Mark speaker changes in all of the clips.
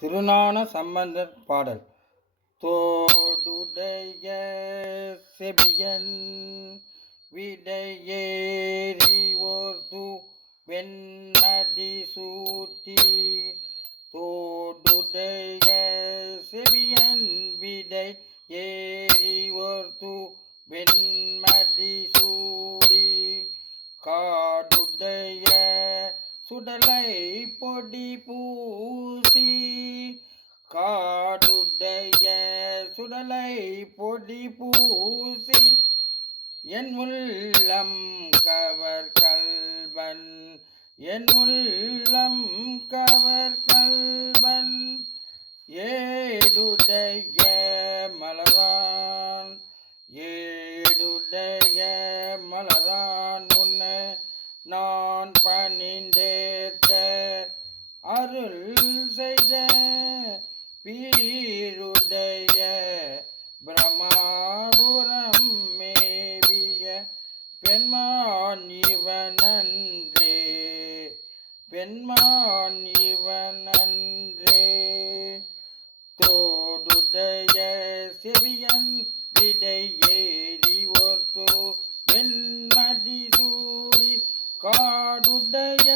Speaker 1: திருநான சம்பந்தர் பாடல். தோடுடைய செபியன் விடையேறி ஓர்து வெண்மதி சூட்டி. தோடுடைய செவியன் விடை ஏறி ஓர்த்து வெண்மதி சூடி. காடுடைய சுடலை பொடி பூ காடுடைய சுடலை பொடி பூசி என் உள்ளம் கவர் கல்வன் என் உள்ளம் கவர் கல்வன் ஏடுடைய மலரான் ஏடுடைய மலரான் உன்னை நான் பணிந்தே செய்த பீருடைய பிரமாபுரம் மேவிய பெண்மான் இவனன்றே பெண்மான் இவனன்றே. தோடுடைய செவியன் விடை ஏறி ஓர்த்தோ வெண்மதி சூடி காடுடைய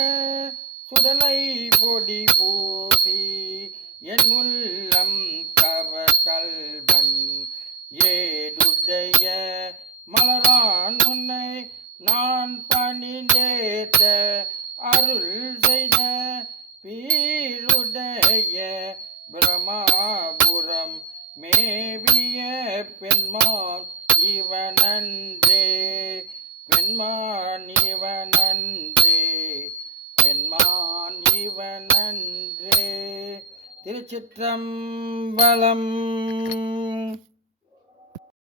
Speaker 1: சுடலை பொடி பூசி என் உள்ளம் கவர் கல்வன். ஏடுடைய மலரான் உன்னை நான் பணிந்தேத்த அருள் செய்த பீருடைய பிரமாபுரம். மேவிய பெண்மான் இவனன்றே பெண்மானிய திருச்சிற்றம்பலம்.